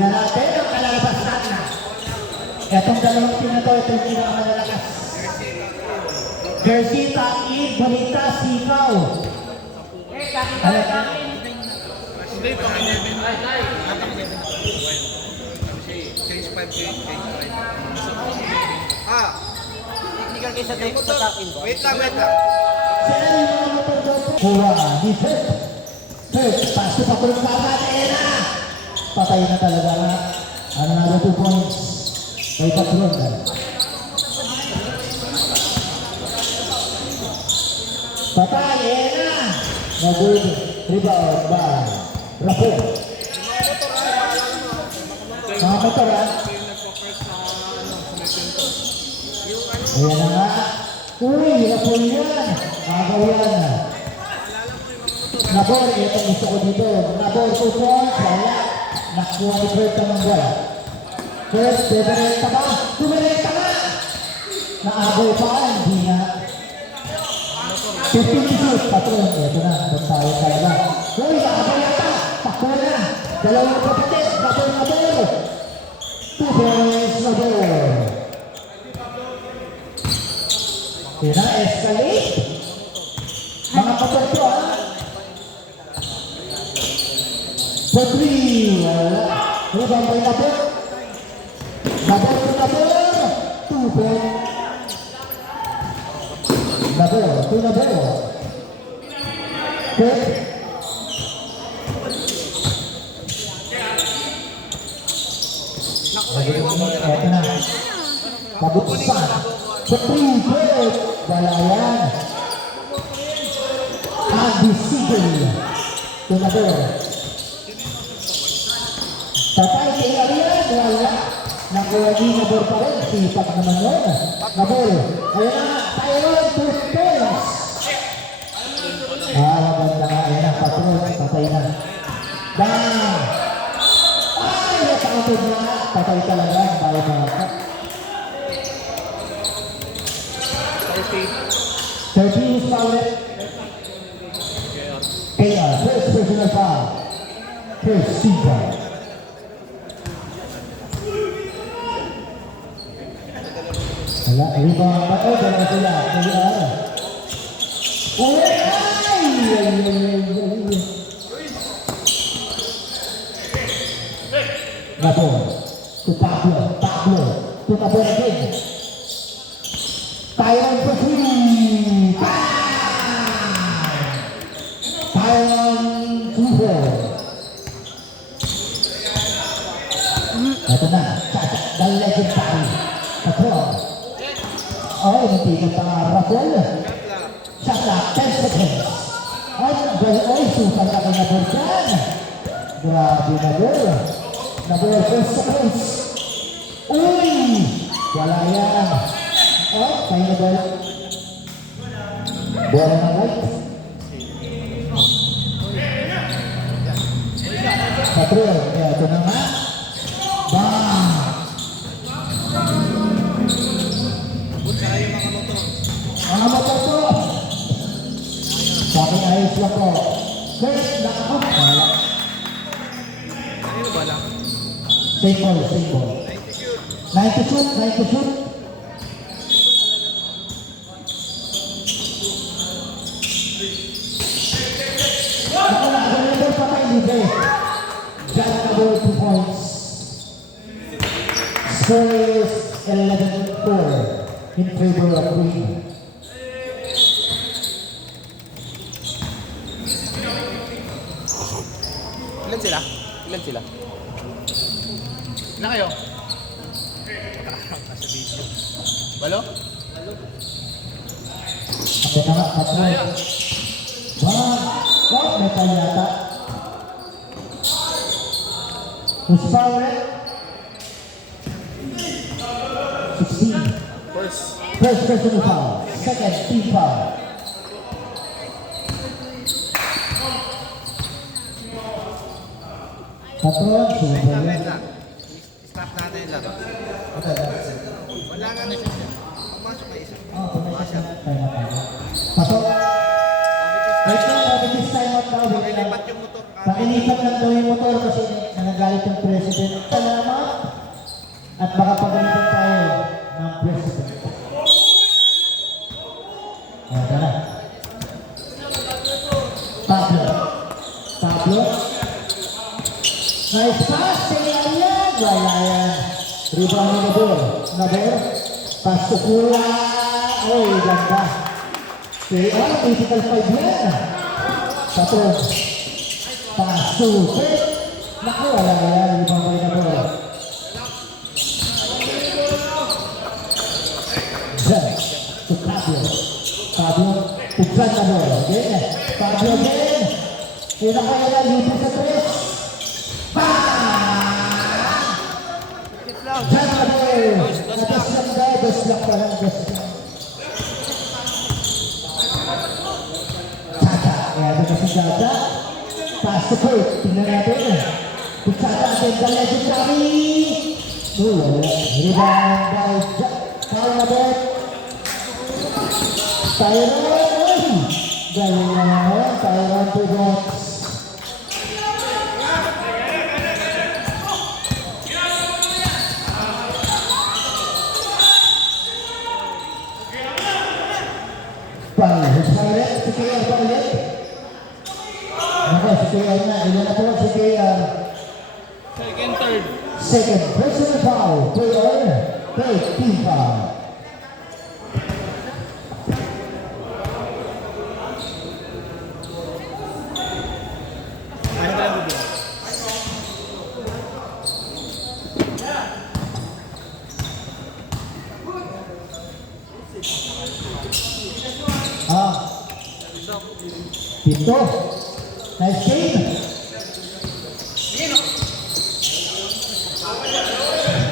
Tingnan natin ang kalalabasan na. Itong dalawang team na ito, ito yung pinakamalalakas. Jersey, Takin, Bonita, Sikaw. Hindi, pang 11. Change 5, change 5. Technical kayo sa takin ba? Wait lang. Sila yung mga motor doon. Kuha ni Fred. Fred, paso pa kulong kapat. Ena! Patay na talaga na. Ano na 2 points. Kay Patron. Patay, Ena! Nag-good rebound by Rapo. Mga motor ha? Ayan na nga. Uy, Rapo yan. Agaw yan. Nabor, ito gusto ko dito. Nabor, 2 points. Wala. Nakuha ni Fred ng bola. First, beberenta ba? Tumerenta nga! Naagaw pa, hindi nga. 15 minutes, Patron. Ito na, doon tayo talaga. Uy, naagaw yata! Takbo na! Dalawang kapatid, Nabor. 2 points, Nabor. Kaya escalate. Mga kapatid ha? For 3, wala. Rebound by Nabor. Nabor. 2 points. Nabor. Quick. Ito na. Pabuksan. For 3, quick. Wala yan. Undefeated. Nabor. Patay kay Arian, wala. Nakuha ni Nabor pa rin. Sipak naman yun. Nabor. Ayan na, Tyron, 2 points. Maganda nga. Ayan na, Patron. Patay na. Bang! Ay, natapod na. Patay talaga. Bayo mga 13 is foul. KR, first personal foul. First season. Wala, rebound pa ito. Dalawa sila. KR. Uy! Nabor. To Pablo. To Nabor again. Tyron for 3. Tyron 2-4. Ito na. The legendary Patron. Ay, natigat ang Rafael. Shot clock, 10 seconds. Ay, susan ka kay Nabor dyan. Grabe Nabor. Nabor, first seconds. Uy! Wala yan. Oh, kaya Nabor. Bola na right. Patron, ito na nga. Bang! Mga motor po. Sa aking ayos lang po. First, nakakot. Ano ba lang? Same ball. 9 to shoot. Nakalagal pa tayo dito. Diyan na 2 points. Score is 11-4 in favor of Green. Ilan sila? Ilan kayo? Nasa video. Balo? Ito na nga, Patron. Wow, may tayo yata. Who's foul? 16. First personal foul. Second, team foul. Patron, super. Stop natin lang. Okay. Wala nga na siya. Pumasok na isa. Pumasok. Pasok. Wait lang, this time out now. Lipat yung motor. Sa Pakilipat lang daw yung motor kasi nanagalit yung president. Salamat. At baka pagalitan tayo ng president. Ayan na. Pablo. Pablo. Nice pass. Tingnan yan. Wala yan. Rebound ni Nabor. Nabor. Pass to Kula. Uy, ganda. Okay, physical 5 yan. Patron. Pass to Fred. Naku, wala yan. Rebound ni Nabor. Zen. To Pablo. Pablo. To Zen Nabor. Again. Pablo again. Pinakaya na libre sa 3. Zen Nabor. Dos lang pa lang. Tata. Kaya doon kasi Tata. Pass to Kurt. Tingnan natin. Tata atin the legendary. Rebound by Paul Nabor. Tyron. Galing naman. Tyron to box. Si KR pa ulit. Ako, si KR na. Ilan na po si KR? Second, third. Second, personal foul. KR, third, team foul. Ano ba lang bubong? Pito. Nice game.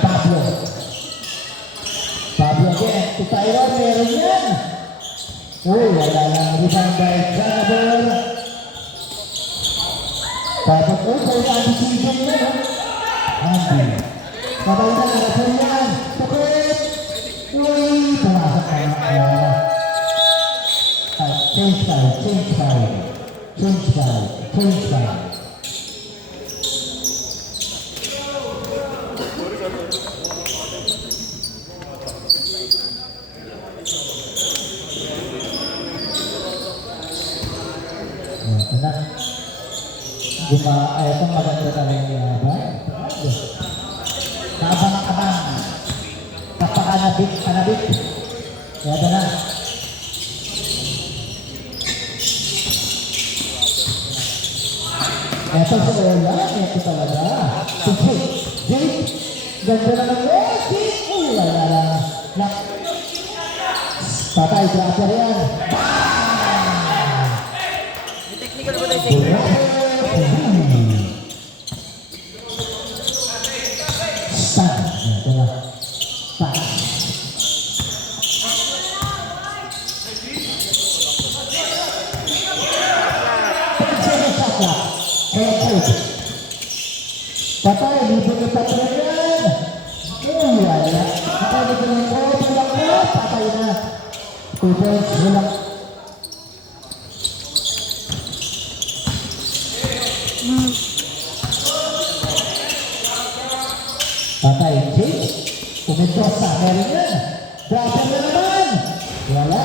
Pablo. Pablo again. To Tyron. Meron yan. Uy, wala lang. Rebound by Janabor. Pablo. Uy, kaya ang decision na. Andy. Sabay na. Nakasal yan. Tukit. Uy, pumasok na. Change side. Anak, itong maganda talaga yung abang. Kaabang-abang. Kapakanabik. Kaya na. Ito sa Ola, ito talaga. Si Jake. Ganda na ng Jake. Uy, wala lang. Patay, dropper yan. May technical ba tayo sa Stand. Ito na. Pass. Patay, libre ni Patron yan. Uy, wala. Patay, libre ni Patron. Patay na. 2 points, wala. Patay, Jake. Umendosa, meron yan. Dropper na naman. Wala.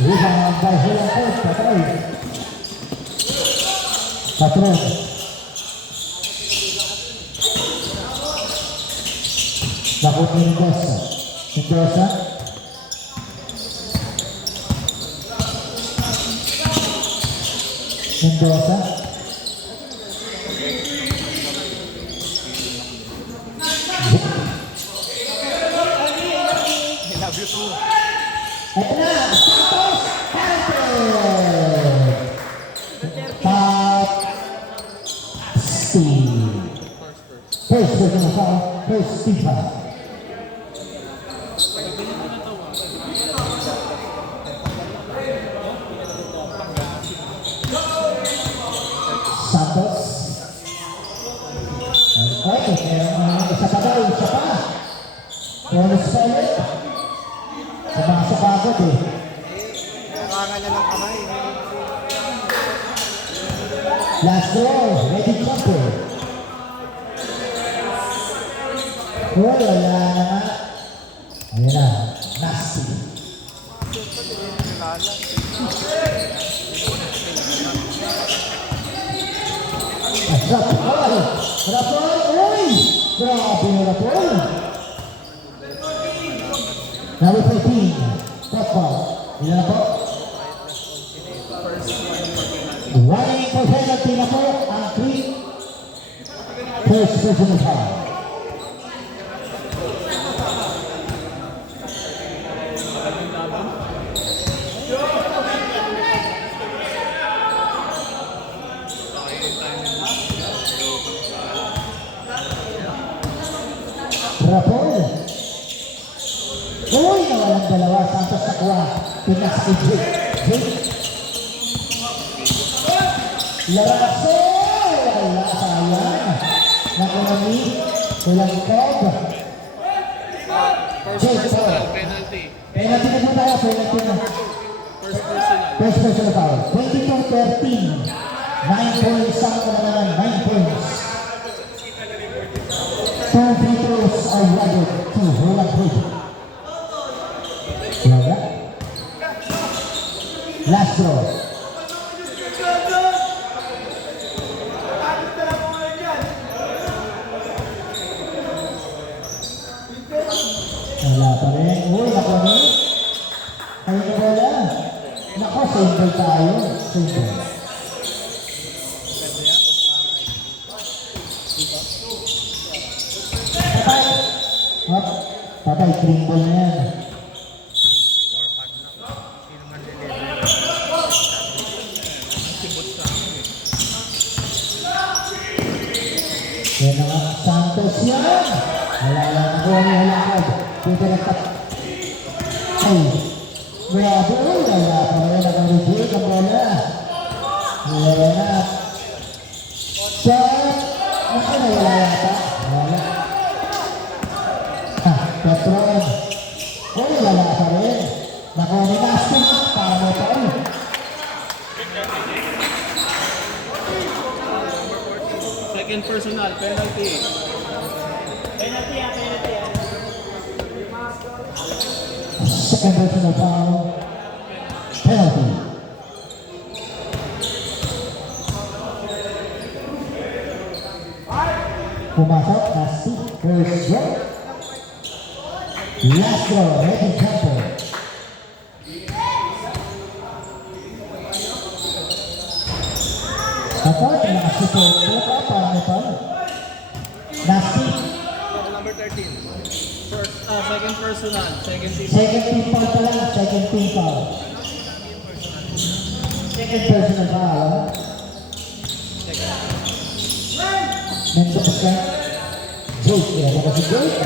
Rebound by Hulang Coach. Patay. Patron. Bakit ni Mendoza? Mendoza? I love you too. Ito na! Santos! Counted! Top Steve. First personal foul. First Steve foul. Santos. Okay, isa pa daw, isa pa. Bonus pa ulit. Pumasok agad eh. Nakangan na ng kamay. Last draw, ready jumper. Oh, wala na nga. Ayan na, nasty. Rapol! Rapol! Uy! Grabe na Rapol! Number 13, top ball. Ilan na po? Running for penalty na po ang 3. First personal foul. Rapol. Uy, nawalang dalawa. Santos nakuha. Pinas kay Jake. Jake. Laraso! Wala, sayang. Nakuha ni Kulang Cobb. First Jake, personal, foul. penalty. Penalty na po tayo. Penalty na. First personal. First personal foul. 22-13. 9 points. Santo na naman. 9 points. 2 free throws are added to Roland Group. Wala. Last draw. Wala pa rin. Uy, naku rin. Kayo na wala. Naku, single tayo. Single. Patay. Hop. Patay, green ball na yan. Yan na nga, Santos yan. Wala lang ako ang halakad. Pwede na tap. Ay, grabe. Uy, wala pa rin. Nag-reject ang bola. Wala na. Shot. Ako na wala yata. Wala. Ha, Petron. Uy, wala pa rin. Nakuha ni Nasty. Para mo pa rin. Second personal, penalty. Second personal foul. Penalty. Pumasok, Nasty. First draw. Last draw, ready jumper. Ako, nakasipot. Ito, parang ito. Nasty. Number 13. Second personal, second team. Second team foul pa lang. Second team foul. Second personal foul. Mendoza ka. Jake. Yan ako si Jake.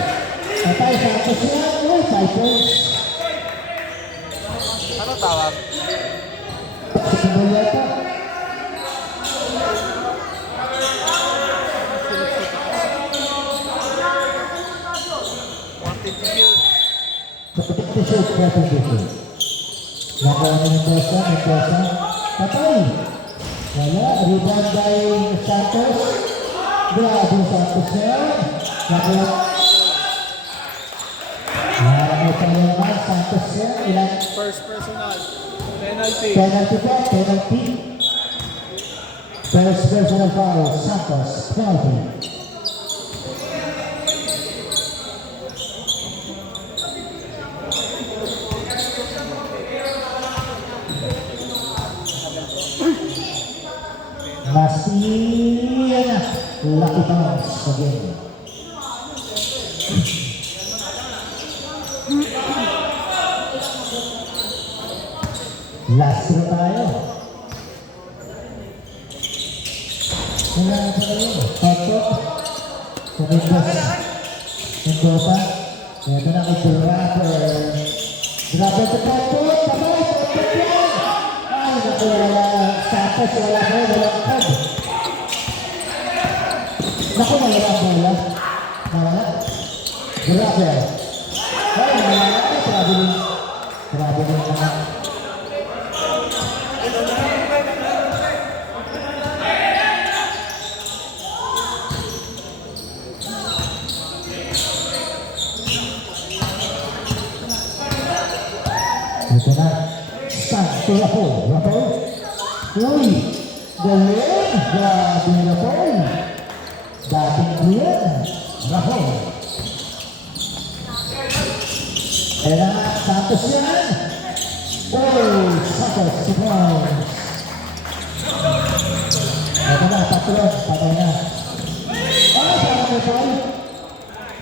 Patay sa ato siya. Uy, 5 points. Ano tawag? Sisimul yata. Wanted to kill. Kapitik to shoot. Pwede dito. Nakuha ni Mendoza. Mendoza. Patay. Wala. Rebound by Santos. Grabe Santos yan. Nakuha. May pangyaman. Santos yan. Ilan? First personal, penalty. Penalty po. Penalty. First personal foul. Santos. Penalty. Masih lucky bounce again. Last throw tayo. Wala na tayo. Toto. Mendoza. Mendoza. Ito na kay Dropper. Dropper to Toto. Kamay. Toto yan. Ay, naku, wala. Santos, wala ko. Wala ko. Naku, wala ang bola. Wala. Dropper. Ay, wala. Grabe din. Grabe din naman. Ito na. Stand to Rapol. Rapol. Uy! Galing! Grabe na Rapol. Dating clear. Rapol. Kaya na nga, Santos yan. Uy! Santos, si Brown. Ito na, patron. Patay na. Ano sa mga Rapol?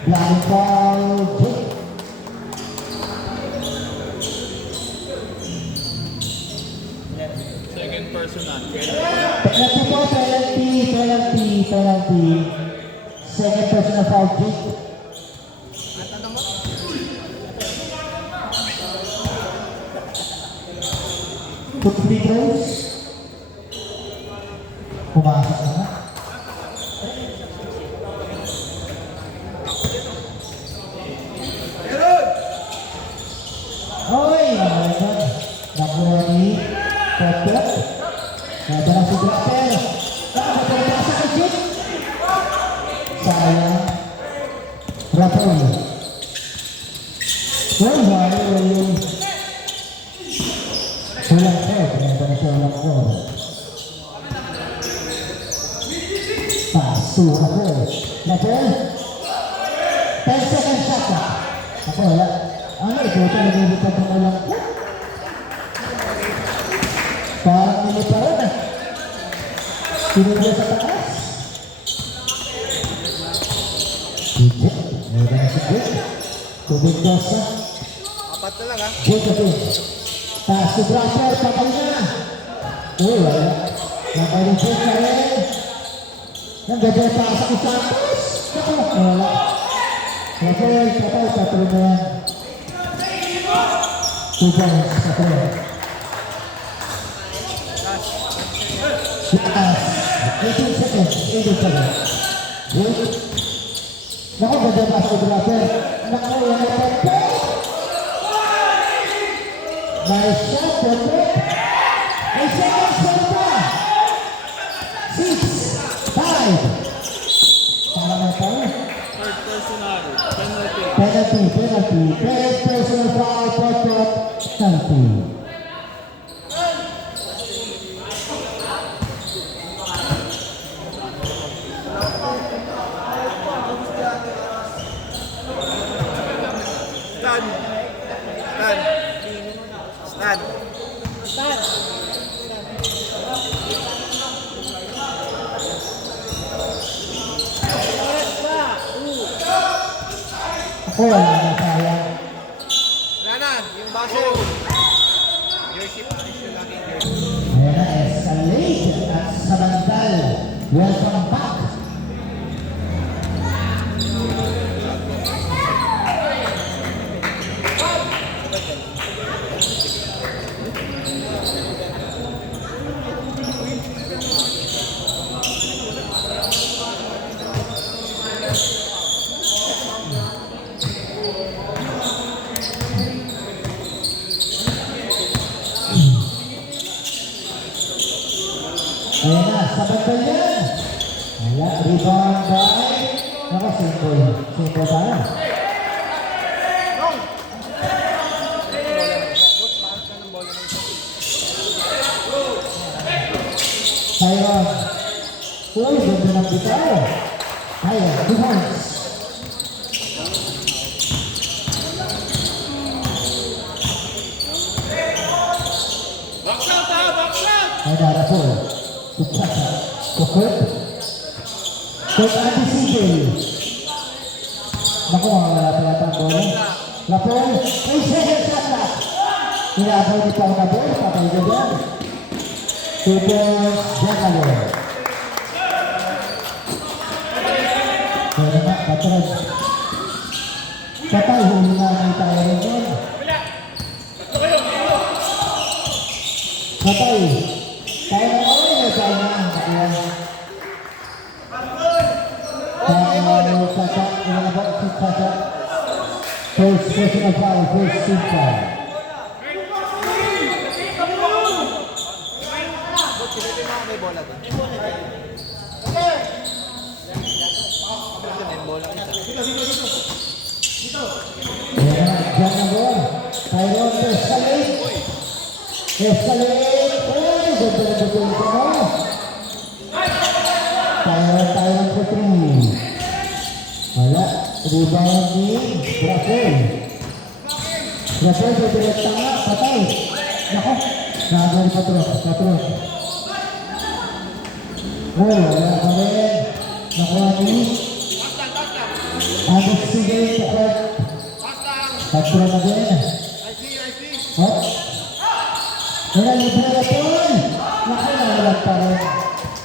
Blind ball. Jake. Second personal. Penalty po, penalty. Second personal foul, Jake. Ang tanong mo? Took free throws. Pumasok na nga. Hoy! Nakuha ni Popet. Nadala si Draper. Nakapagpapasa kay Jake. Sayang. Rapol. Walang ko. Pinagpa na siya walang ko. Pass to Rapol. Rapol. 10 seconds shot na. Ako wala. Ano ito? Ito nagigitad ng walang ko. Parang niliparan ah. Tinigil sa taas. Jake. Meron na si Jake. Tubig dosa. Apat na lang ha. Jake again. Pass to Draper. Patay na. Uy, wala. Nakay ni Jake na rin. Nanggagay pa sa Santos. Naku, wala. Rapol, patay. Patay na yan. 2 points. Patay. Last. 18 seconds. 18 seconds. Jake. Naku, ganda pa sa Draper. Naku, wala pa. Nice shot, Popet. May seconds pa. 6, 5. Para na tayo. Third personal. Penalty. Penalty. Third personal foul, Popet. Penalty. Stand. Ako wala na sayang. Wala na. Yung baso. Jersey position natin. Ayan na, Escalade at Sabandal. Welcome back. Ayan na, Sabandal yan. Wala, rebound by... Naka, simple. Simple tayo. Tyron. Uy, ganda ng bitaw. Tyron, 2 points. Box out ha! Box out! Ayan na, Rapol. Tutsaka. Kukut. Kurt Andy Sigel. Naku, wala pa yata ang bola. Rapol. May second shot na. Inabaw ni Pao Nabor. Patay ko dyan. 2 points. Jacalo. Kaya nga, patron. Patay, huli nga may tayo rin doon. Patay. Tayo na nga rin, tayo na. Tayo, Tata, ilang ba si Tata? First personal foul, first team foul. May bola ba? May bola isa. Ayan na, dyan na bola. Tyron Escalade. Escalate! Uy! Ganda na dito ito mo! Tayo ng putri. Wala. Rebound ni Rafael. Rafael, didirect nga. Patay. Nako. Nakagal ni Patron. Oh, wala ka rin. Nakuha ni Agos sige. Patron na din. Hop. Wala, libre na Paul. Nako, nakalag pa rin.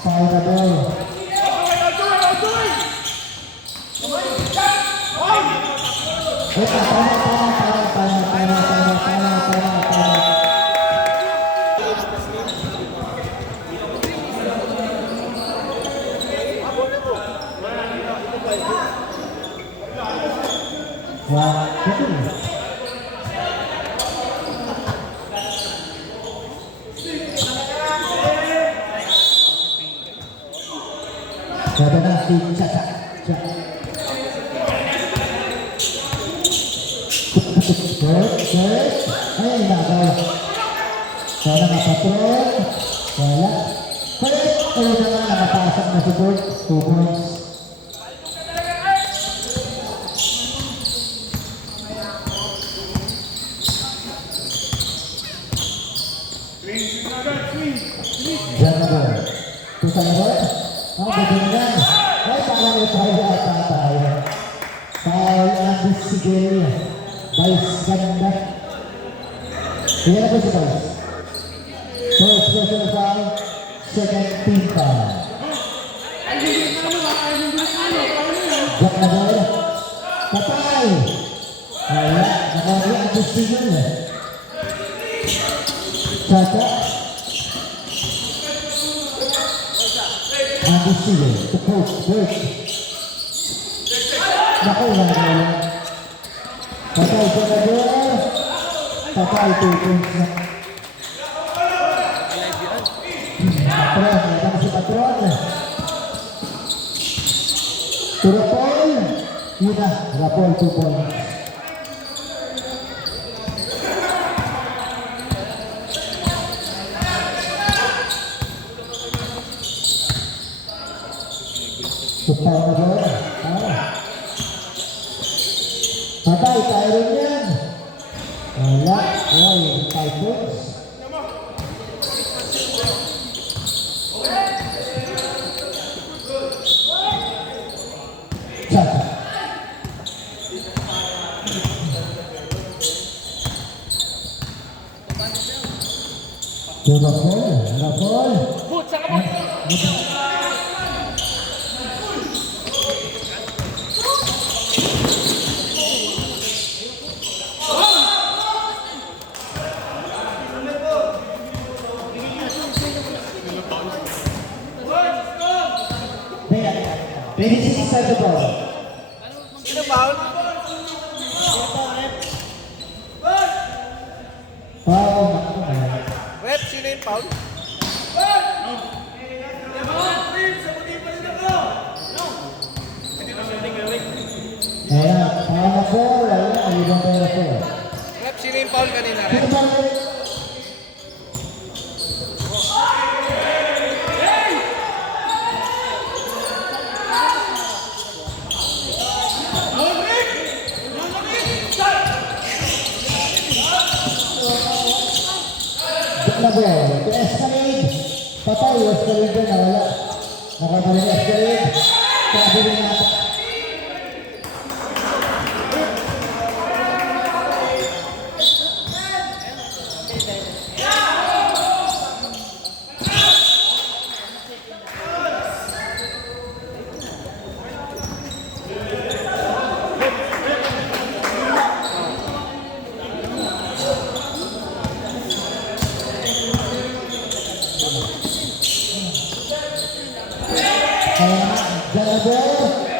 Paul na doon. Sabi na si Chacha. Good. Ay, nagaw. Sana nga Patron. Wala. Palit. Ayun na nga, nakapasok na si Gord. 2 points. Diyan na Gord. Tusa na Gord. Ganda na yan. Ay, parang tayo ata tayo. Foul ang Sigel. Vice ganda. Kaya na po si Vice. First personal foul. Second team foul. Jack na Gord. Patay. Wala. Nakawala ang Sigel. Chacha. Ang Sigel. To coach. Work. Naku, nakawala. Patay sa Gord. Patay 2 points na. Patron, ito si Patron. To Rapol. Yun na, Rapol 2 points. Supay na Gord. Patay, tayo rin yan. Wala. Wala, 5 points. Chacha. Rapol. Maybe 6 the ball. Sino foul? Foul. Rep, sino yung foul? Ayan, foul na 4. Ayan, ayun tayo 4. Rep, sino yung foul kanina? Sino Rep? ba rin? Na ball. To Escalade. Patay. Escalade din. Nawala. Nakabalik Escalade. Sabi rin natin.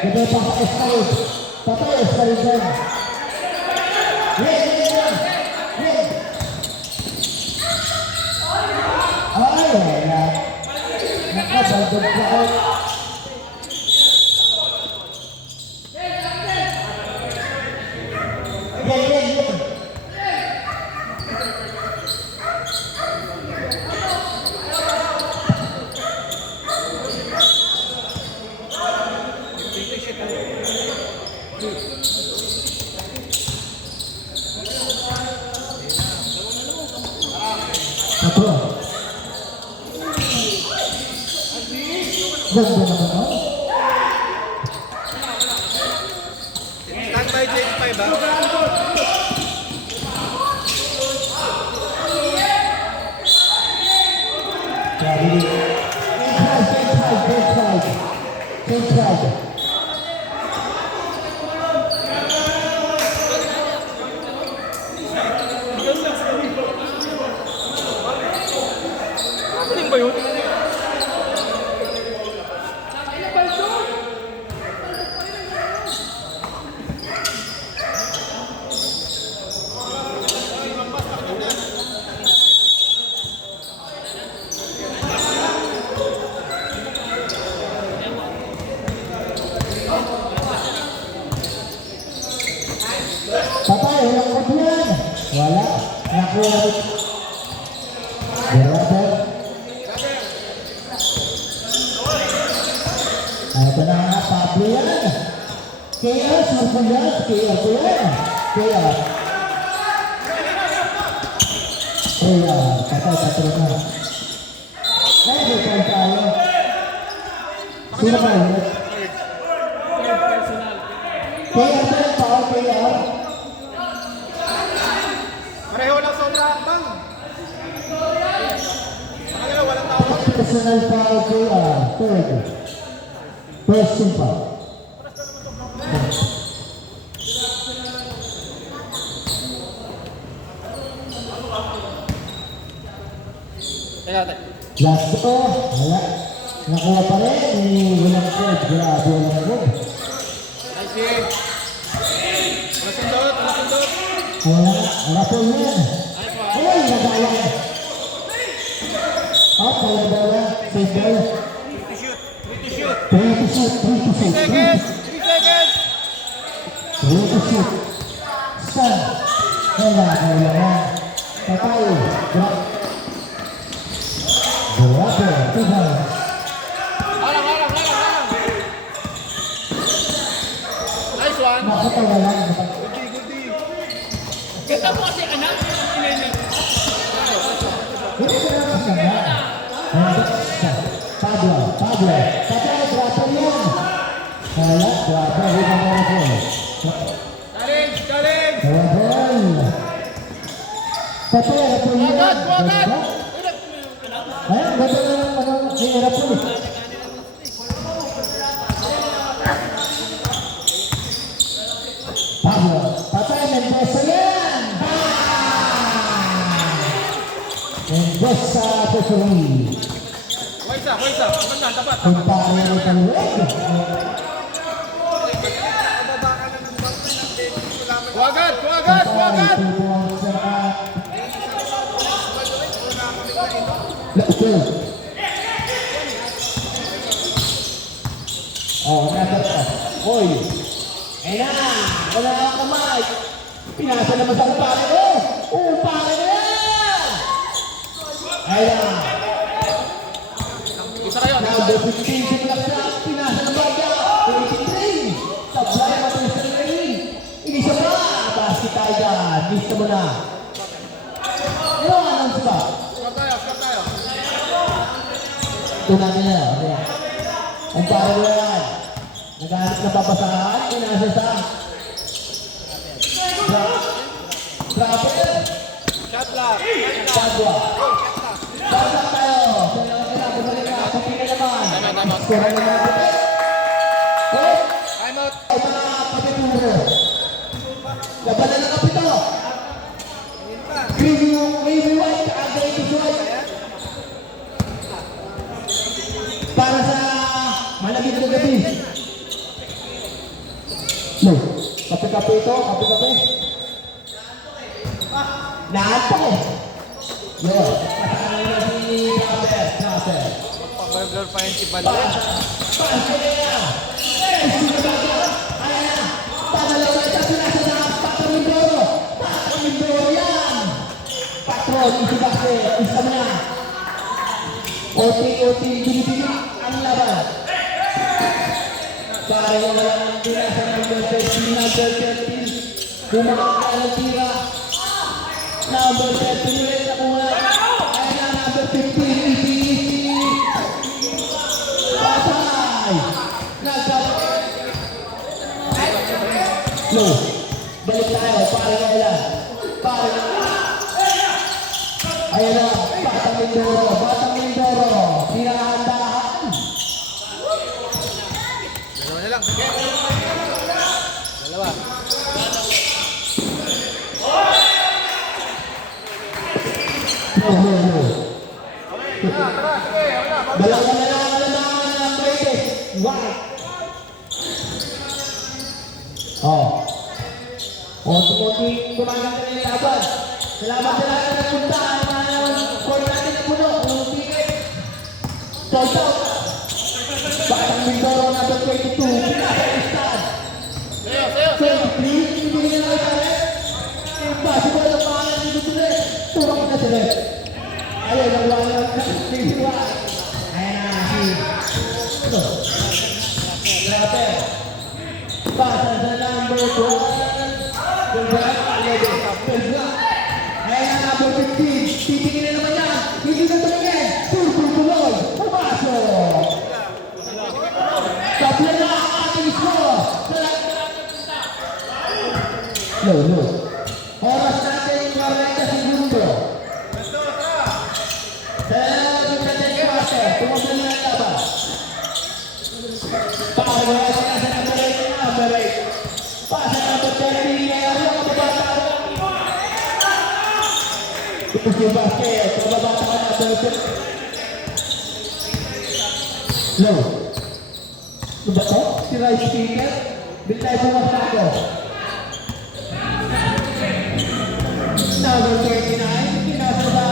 Ganda pa sa Escalade. Patay Escalade din. Win. Ay, wala. Nakabagod ka ko. Win. Tatlo. Ganda naman, no? Stand by J5 ba? Grabe. Take five. Ano ba yun? Patay, walang kabuyan. Wala. Nakuha rin. Beraber. Ito na nga, Pablo yan. Kaya, surpulyan. Kaya po yan. Kaya. Kaya, patay, patay na. Ay, bukal tayo. Sino ba yun? Third personal. Kaya ba yung foul, kaya? Pareho lang sobra bang. Ano walang tawag? Personal foul, kaya. Third. First team foul. Last ko, wala. Nakuha pa rin, walang good. Grabe, walang good. Nice game. Masundot, masundot. Wala po yan. Ay, nagaya. Kaya bola, safe ball. Pretty shoot. Pretty shoot. 3 to shoot, 3 to shoot. 3 seconds. 3 seconds. 3 to shoot. Stand. Wala, yan. Patay, drop. Grabe, tignan. Halang, halang, halang, halang. Nice one. Nakatawa lang. Goodie, goodie. Ganda mo kasi anak. Hindi ko lang sa kanya. Pablo. Patay, grabe yan. Kaya, grabe, ribang mo ako. Challenge, challenge. Grabe. Patay, grabe yan. Kuwagat, kuwagat. Ayun, ganda na yung hirap po. Pablo, patay, Mendoza yan! Mendoza, Pesuri. Huwag isa. Tapat, tapat. Kumpare mo taluwag. Bababa ka na ng bangka ng David. Kuwagat, kuwagat, kuwagat. Let's Oh, nasa ka. Hoy! Ayun na! Wala kang kamay! Pinasa naman sa kumpare ko! Kumpare na yan! Ayun na! Isa kayo, Number 15, simula ka na! Pinasa ng bagya! 23! Sablay mo tayo sa ring! Inisa pa! Basket tayo dyan! Mista mo na! Ano ang anong sipa? Score tayo. Ito namin na. Okay. Ang pare mo yan. Naghanap na papasahan. Pinasa sa... Dropper. Shot lock. Pagwa. Pagwa tayo. Bumalik ka. Pagpili naman. Skora naman natin. Oh! Time out. Ay mga pagkaturo. Laban na ng kapito. Gravy White. Agay White. Para sa malagit na gabi. No. Kape-kape ito. Kape-kape. Lahat pa eh. Yo. Kasama na si Trapper. Pang-burglar pa yung si Balde. Pansin niya. Sino ba ito? Ayan. Pangalawa ito. Sinasa na Patro Mindoro. Patro Mindoro yan. Patron. Isi base. Isa mo na. Oti. Bili-bili ang laban. Pare wala ng tira sa number 13, number 13. Kumakanta ng tira. Number 13 ulit na kuha. Ay na number 15, easy. Patay. No. Balik tayo, pare wala. Pare wala. Ayan na, Batang Mindoro. Tirahan-dahan. Dalawa na lang. Sige. Dalawa. No. Tara, sige. Wala. Dalawa na lang ang pwede. Wow. Konti-konti kumagat na yung laban. Salamat sa lahat na nagpunta. Ang court natin na puno. Ang ticket. Sold out. Batang Mindoro number 22. Pinaka-istan. 23. Hindi nila nakitalit. Impossible ang pangalan dito sila. Turok na sila. Ayun, ang wala ng Steve. Ayan na si... Grabe. Pasa sa number 1. Ayan na number 15. Titingin na naman yan. Hindi na tumingin. Tuloy. Pumasok. Tapos na ang ating score. No. Oras natin 40 segundo. Sa natin quarter. Tumaglan na ang laban. Pakagawa sila sa number 8. Pasa number 30. Kaya rin ang mababata. Ito si Basket. Mababata ka number 30. No. Diba to? Si Rice Speaker? Bitay pumas ako. Number 39, pinasa sa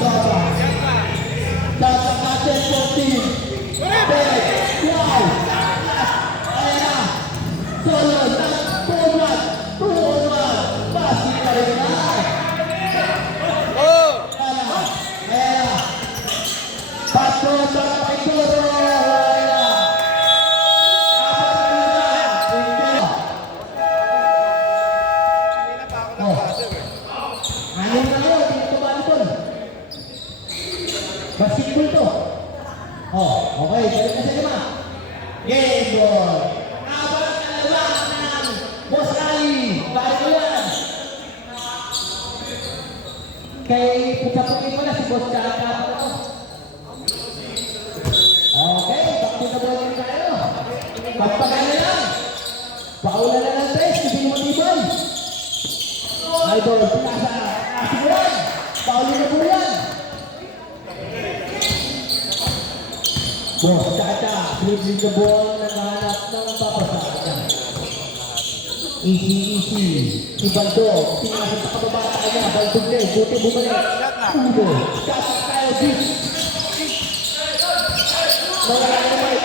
tropa. Dapat natin 14. Big, wow! Ayan na. Solo, tumat. Basi pa rin na. Oh! Ayan na. Patron, Batang Mindoro. Ayan na. Hindi na pa ako nag-buzzer eh. Ano na kayo? Dito ba ito? Basketball to. Okay. Balik na sa lima. Game ball. Abang na lang ng Boss Ali. Balik ko yan. Kay pagkapagin mo na si Boss Chaka. Okay. Back to the ball din tayo. Pagpagan na lang. Paulan na ng 3. Hindi mo tibay. Idol, pinasa. Asiguran. Paulo na po yan. Boss, Chacha. Dribbling the ball. Naghahanap ng papasada. Easy. Si Baldo. Pinasa sa kababata niya. Baldo din. Buti bumalik. Ulo. Chacha tayo. Beat. Mawala na naman.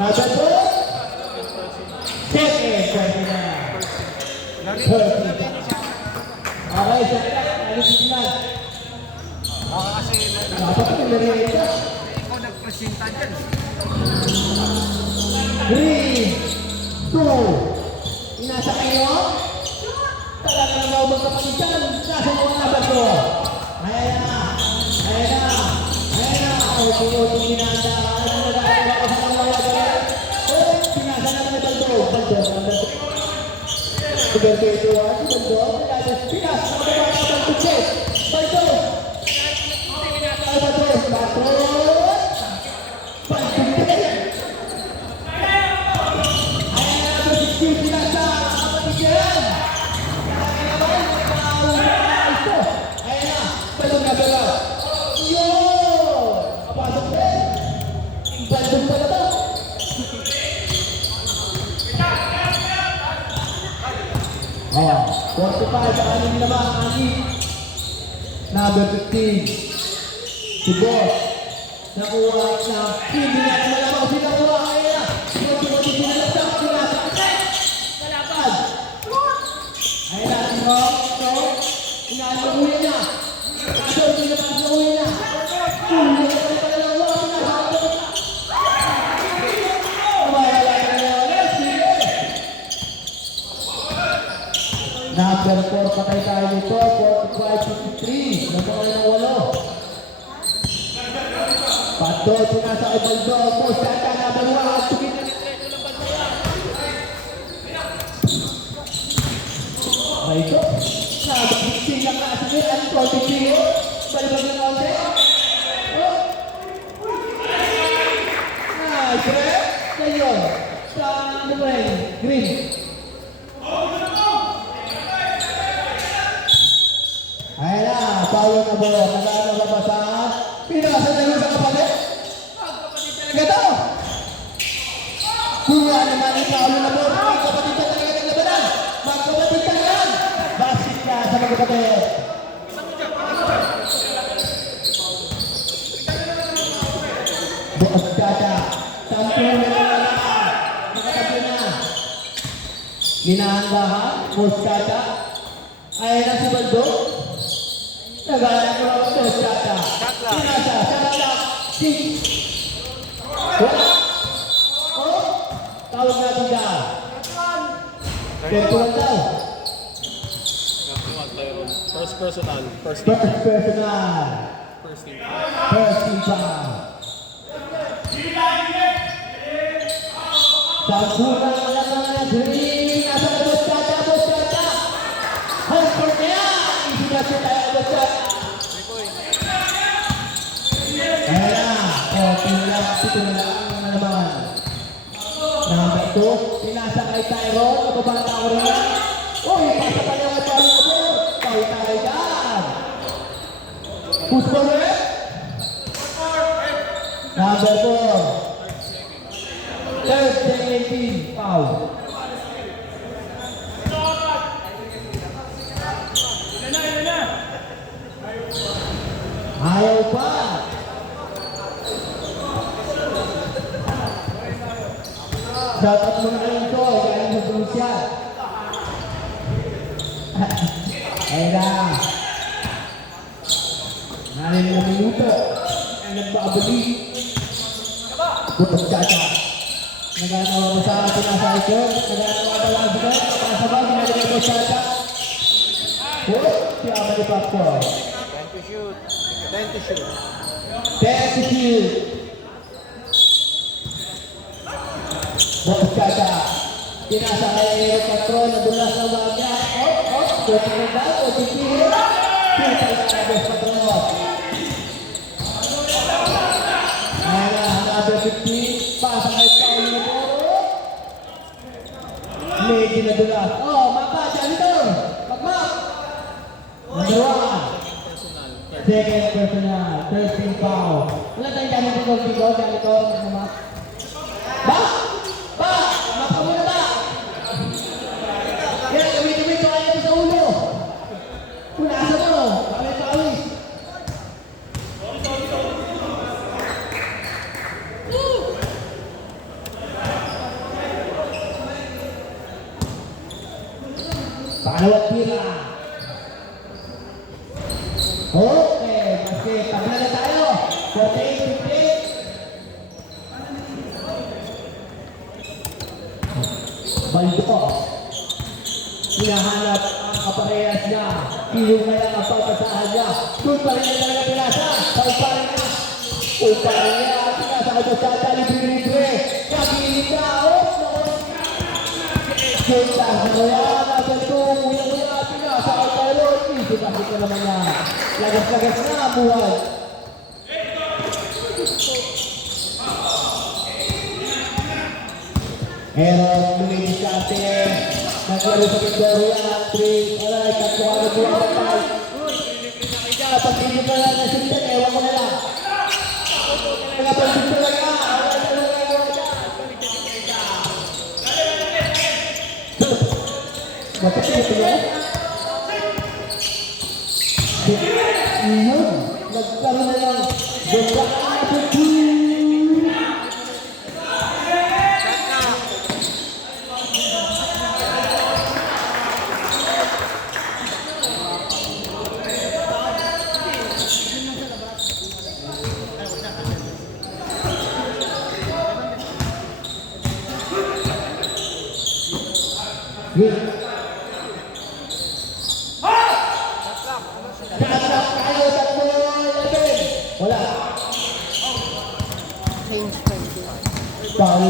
Nabaldo. Second. Pwede na. Okay, second. Baka kasi Dapat ko nalirita. ikaw nagpresinta dyan. 3, 2, inasa kayo? Talaga na mga magkapatid dyan. Nasa mga nabat ko. Ayan na. Ulti-ulti ginanda. Ano na nagagawa ko sa mga nagagawa? Pinasa na naman Baldo. Baldo. Pinas. Nakababa ka ng tukit. Baldo. Albatros. Number 15. Si Boss. Nakuha na. Hindi na malabaw. Sinakuha. Ayan na. Sunod-sunod sinalagsak. Kalaban. Ayan na. Inaanuhin na. Kaso, pinapasuhin na. Hindi na pala lang. Number 4, patay tayo nito. 45-53. Nabuhay ng 8. Pato, sinasa kay Baldo. Muscata, number 1. Tumit na ay ito. Nabagsin lang nga sa nila. Ang 20 balibag ng konti. Oh. Greg. Ngayon. Sa ano ba yun? Green. Ayan na. Power na ball. Nagano ba ba sa pinasa na yun sa kapalit? Magkapatid talaga ito. Kuha naman ang power na ball. Magkapatid talaga ng labanan. Magkapatid talaga. Basket ka sa magkapatid. Bukas kata. Tampo na lang. Nakatabi na. Ginahanda ha. Muscata. Ayan na si Baldo. Nagana ko ang Muscata. Pinasa. Sarap. Six. Wala. Oh. Tawag natin dyan. 21 daw. First personal. First personal. First team. First team foul. Sampunan lang mga green. Nasa na Muscata. Home court na yan. Isinasya tayo Muscata. Ayan na. Ito na lang naman. Number 2. Pinasa kay Tyrone. Nababata ko rin yan. Uy, pasa pa niya kay Tyrone. Kawin tayo dyan. Push for it. Number 4. Third 17. Foul. Ayaw pa. Shout out muna kayo ito. Galing sa Borussia. Ayun na. Nanin na minuto. Ay nagpaabali. Butos kata. Naganawa mo sa akin na sa ito. Naganawa mo lang dito. Nakasabag. Naganawa mo sa ata. Siya ba ni Popcorn? 10 to shoot. 10 to shoot. 10 to shoot. Butos kata. Pinasa kay Eric Patron. Nadulas na bagya. Butos kata. Butos kata. Pinasa kay Eric Patron. Number 15, pasa kay Paul Nagoro. Medyo nadulas. Oh, mapa, dyan ito. Magmap. Number 1. Second personal. 13 foul. Wala tayong dyan ito. Dyan ito. Magmap. Ba! Ba! Mapa muna ba? Yan, gawin-gawin ito kaya ito sa ulo. Punasa mo. Pawis-pawis. Pangalawat tira. Okay, basket. Tabla na tayo. 48-50. Baldo. Hinahanap ang kaparehas niya. Sino kaya ang papasahan niya? Doon pa rin niya talaga pinasa. Saan pa rin niya? Doon pa rin niya. Pinasa ka sa dali libre-libre. Kapilit ka. Kita mo yan. Nasaan ito? Uyang-uyang atin na. Sa Alcalon. Isip-asip ka naman yan. Lagas-lagas na buhay. Eron, luminis ka ate. Naglaro sa Victoria. 3. Alay, katsuhan na buhay na tayo. Kapag hindi ka lang nasintan, ewan ko na lang. Kapag hindi ka lang na. Bakit ito ba? Iyon. Nagkaroon na lang. Ganda ka na ito.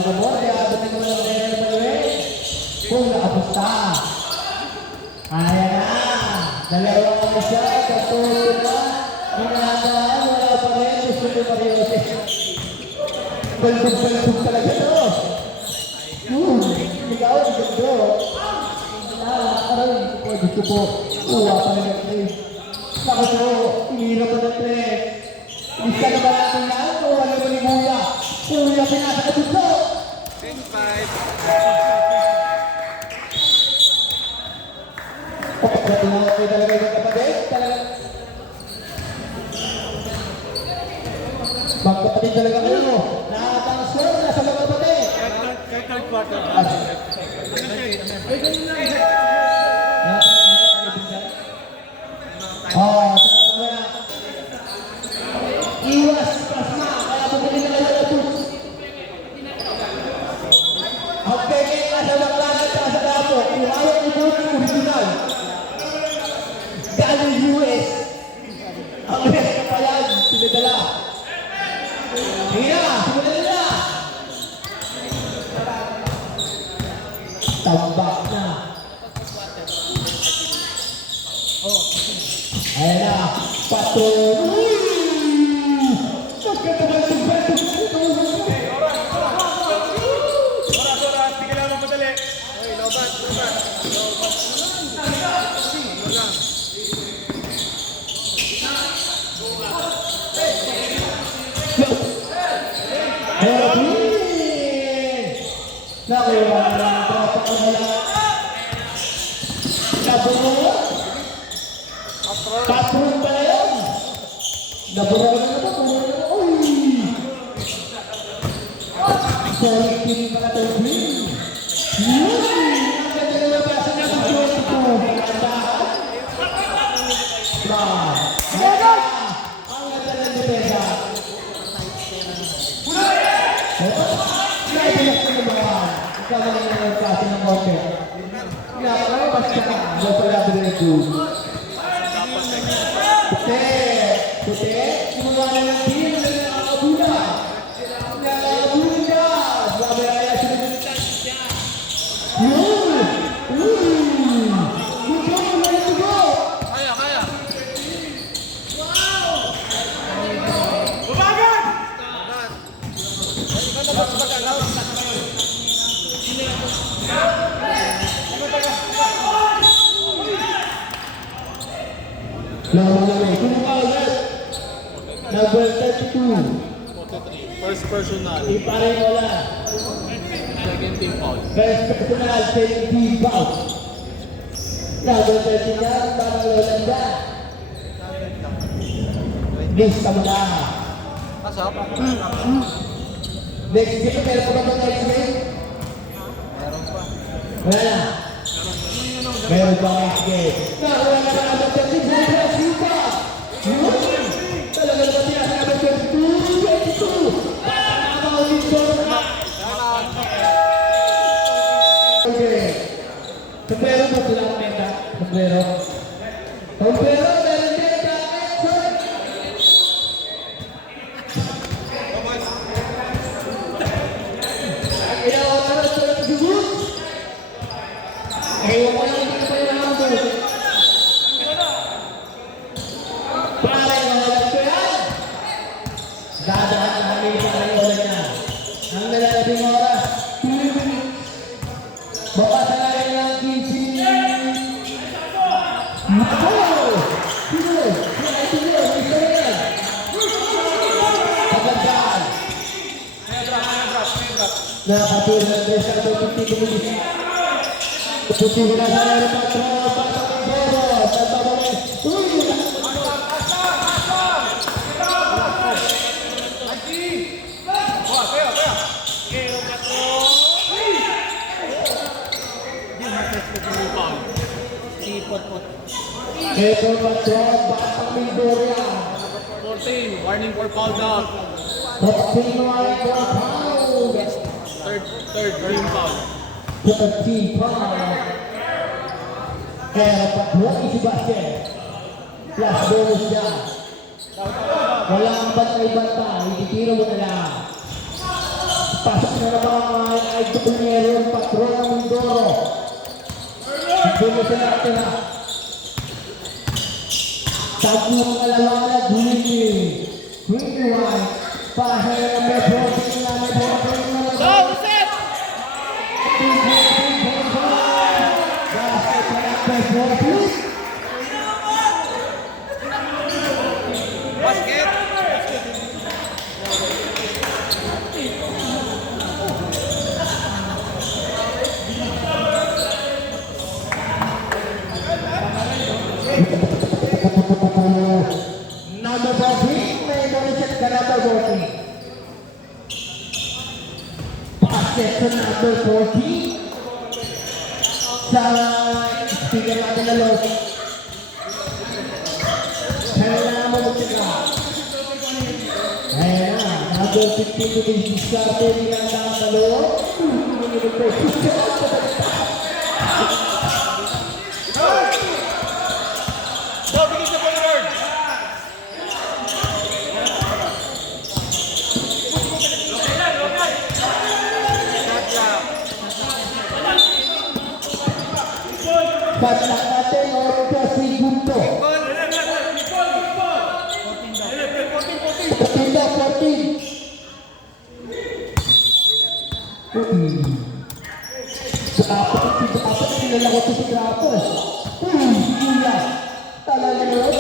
gamot, kaya abutin mo ng Renner Manuel. Kung nakapusta. Ayan na. Dalawa ka siya, katuto na. Hinahandaan, wala pa rin. Gusto ni Mariote. Balbog talaga to. Ikaw, gusto. Gusto po. Uwa pa rin ang play. Naku po, hinihirap pa ng play. Isa na ba natin yan? O wala ba ni Kuya? Kuya, pinasa ka dito. 10-5. Okay talaga yung kapatid. Magkapatid talaga kayo. Nakatang-score, nasa magkapatid. Kahit third quarter. Iwas, plasma, kaya pagkaling na kayo na push. Ang peke nga sa laklagat at sa dapo, iwayo ni Bolt original. Galing US. Ang rest na palag, sinadala. Hina, simulan na. Tambak na. Ayan na, patuloy. Pagkatagal ng beto. Oras, hindi ka lang mapadali. Oy, lobat. Nakuha na lang ang tropa ko na lang. Naburo. Patron pa na yun. Naburo ko na naman. Uy! Sorry, kini pala tayo green. Yun! Ang ganda na nabasan na ang Diyos ko. Ang ganda ng depensa. Naibigas ko naman. Ikaw na lang yung klase ng konti. Nakalabas ka ka. Huwag pala ko. Puti. Gumawa na ng team. Nakakabula. Nakakabula. Sabi kaya sinubulitan siya. Yun! Gusto mo na ito go. Kaya. Bumagat! Lamang. Kumakas. Number 32. 43. First personal. Iparin mo lang. Second team foul. First personal, second team foul. Number 39, Parang Lolanda. Next, Kamala. Pasok. Next game, meron pa ba next game? Wala na. Meron pa next game. Wala na pa number 30, Buka Supa. Talaga naman niya sa number 22, 22. Patama ulit ko na. Okay. Sombrero ba sila ang meta? Sombrero? Sombrero, meron din ka. Ayaw ko na ito yung sigut. Ayaw ko na ito yung hambo. Pare, nawalan ko yan. Dadaan ang hamili sa kayolan niya. Ang nalalabing oras, 2 minutes. Baka sa layan ng 15. Nako! Sino? Sino? Isa yan. Pagandaan. Nakapatira ng 3 sa 50 minutes. Putihin na sa layan ng patro. Bata ng boro. Tatabawin. Uy! Ito patro. Batang Midoriya. 14. Warning for foul down. Batang ay foul. Third team foul. 13 pound. Kaya patro si Sebastian. Plus bonus niya. Wala ang bantay-banta. Ititiro mo na lang. Pasok na naman ay Tupunero, Patron ng Mindoro. Dumutin natin ha. Tago mga lawanag, Winnie. Winnie White. Pahay na may protein na may protein na may protein. Basket na lang may protein. Basket. Number 14, may donation ka number 14. Basket to number 14. Sa speaker natin na Lord. Kailangan mo magtira. Ayan na, number 15 to be diskarte nilang nakakalo. Go, bigay sa forward. Patlak natin, Orca Segundo. 14. Dapat kilala ko ito si Grapos. Kuya. Talaga mo.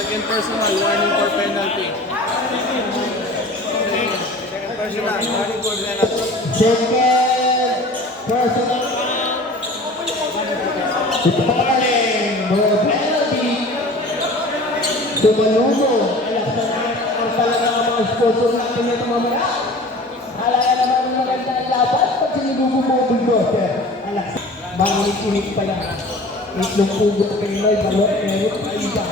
Second personal, warning for penalty. Personal, warning for penalty. Second personal. Tupaling. More penalty. Tumalunod. Ang talaga ang mga sponsor natin ito mamaya. Alala naman ang maganda ang laban pag sinilubo mo ang bulldozer. Alas, bangulit-ulit pa yan. Itlong pugot kay Noy, balot, meron, kaiba.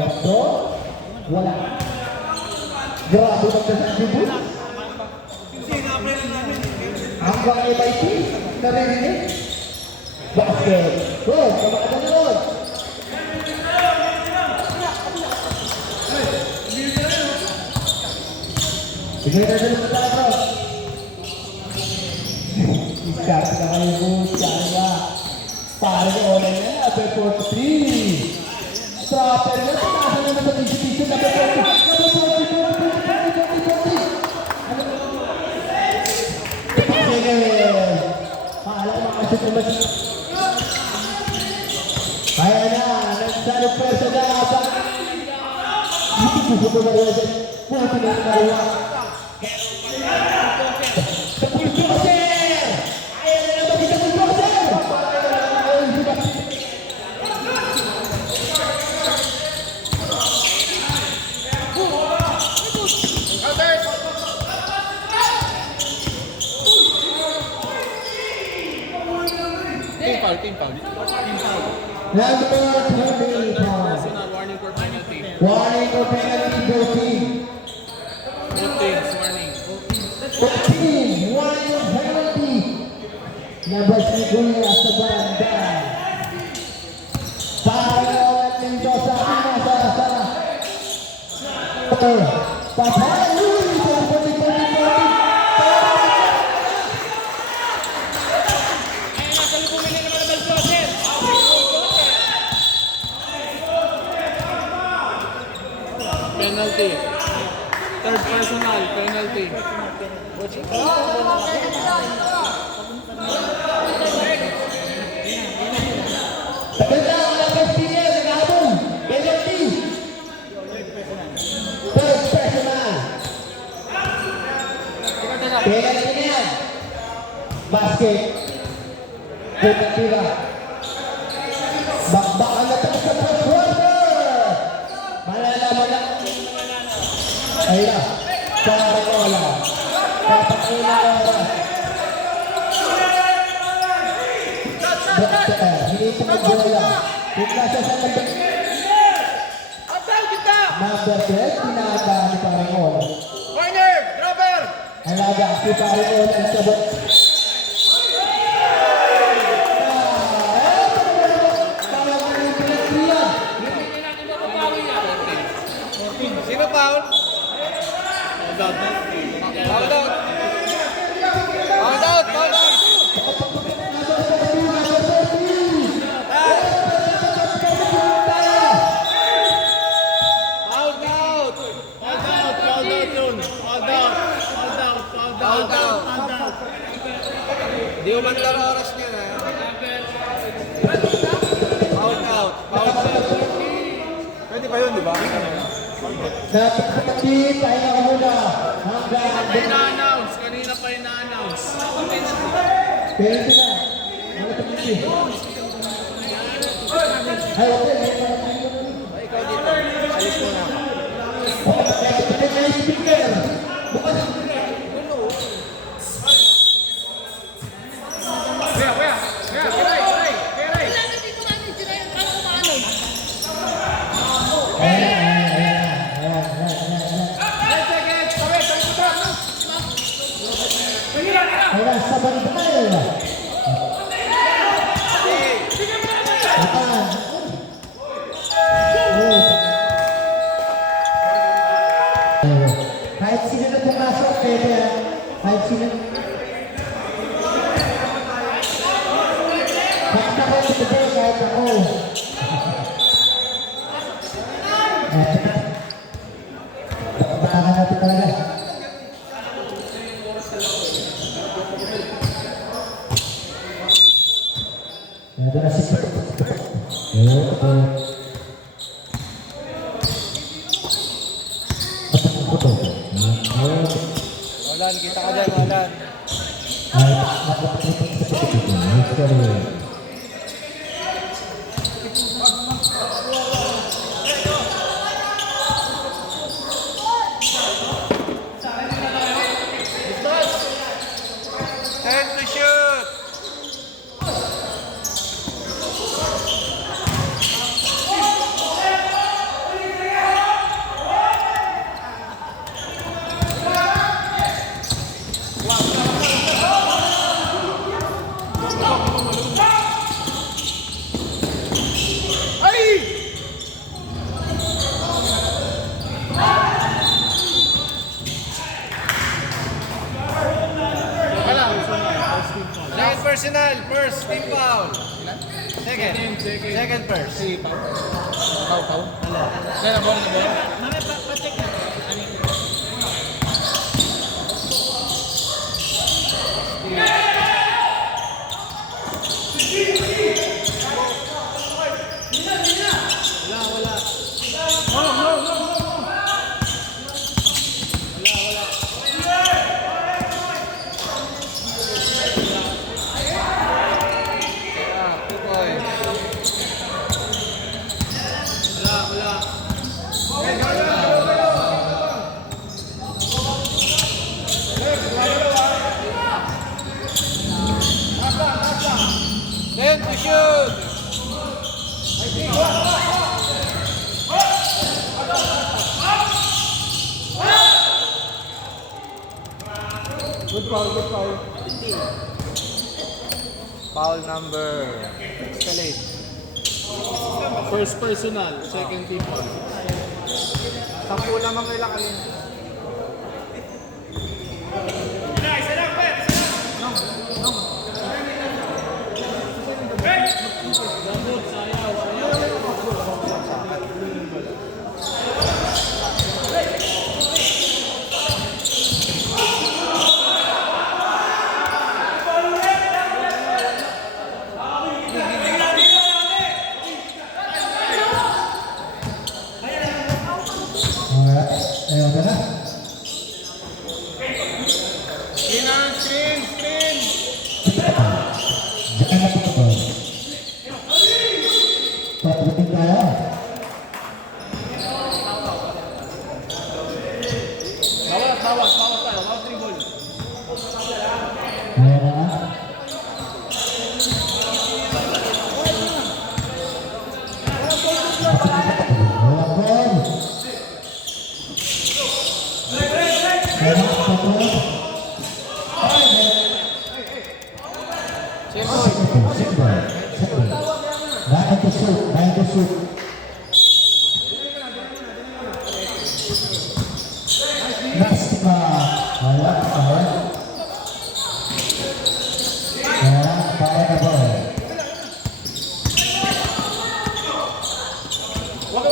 Patro, wala. Grabe magkasasibot. Hanggang MIT, narinig. Basket. Good, kamakata na ron. Sige na dyan sa tayo. Iskart na kayo po, Chaya. Pare ko, online na, number 43. Stropper na, nasa naman sa tisi-tisi, number 40. Number 40. Sige. Paala ko makasip na mas. Kaya na, nagsanong pwersa na habang. Hindi ko sa pumariwa dyan. Puto na pumariwa. Sa bulldozer! Ayaw na naman sa bulldozer! Team foul. Number 20. Personal, warning for penalty. Warning for penalty 14. Both teams, warning. 14. Warning for penalty. Number 3 Kuya sa banda. Para ulit Mendoza. Patay. Penalty. Third personal, penalty. Ganda ang labas niya, naghabol. Penalty. Third personal. Penalty na yan. Basket. Penalty na. Bakbakan na tayo sa third quarter. Malalaman na. Ayun na. Parakola. Papakay na oras. Hindi ito magbola. Kung nasa sa number. Number 10, pinaga ni Parakola. Corner, dropper. Alaga si Parakola ang sabot. bakit ka na? Dapat kapatid, tayo na muna. Hanggang Ina-announce. Kanina pa ina-announce. pero ito na. Mga kapatid. Ay, okay. May mga tayo. Ikaw dito. Alis mo na. Okay, kapatid na yung speaker. Bukas. Ayan, sa bandal. Ayan. Kahit sino na pumasok, pwede yan. Kahit sino. Kahit ako, today, kahit ako. Tapakan natin talaga. Ada nasi Malan, kita ka dyan, Malan. Time to shoot! Second personal, first team foul. Second first. Pau. Kaya na ba? Then to shoot! Good foul. Foul number. Escalate. First personal, second team foul. 10 lamang nila kanina. Ayan na. Screen! Diyan na po ito. Pagdating tayo. Bawas tayo. Bawas dribble. Ayan na. Walang goal. Back to shoot. Next pa. Wala pa. Para na ba? Wag.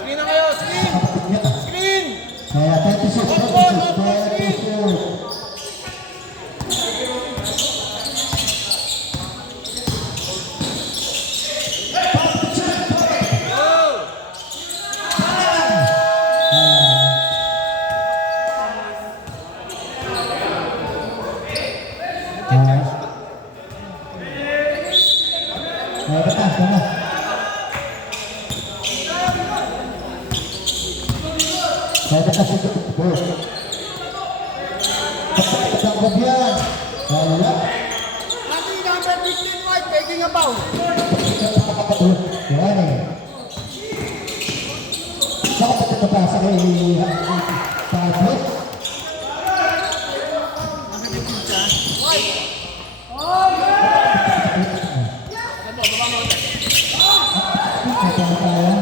Screen na kayo! Screen! Kaya 10 to shoot. Ito na. Ito na si Boy. Takot yan. Wala. Ati number 15 white, taking a bow. Yan eh. Saka pa ito pa sa kay Pablo. Ito na tayo.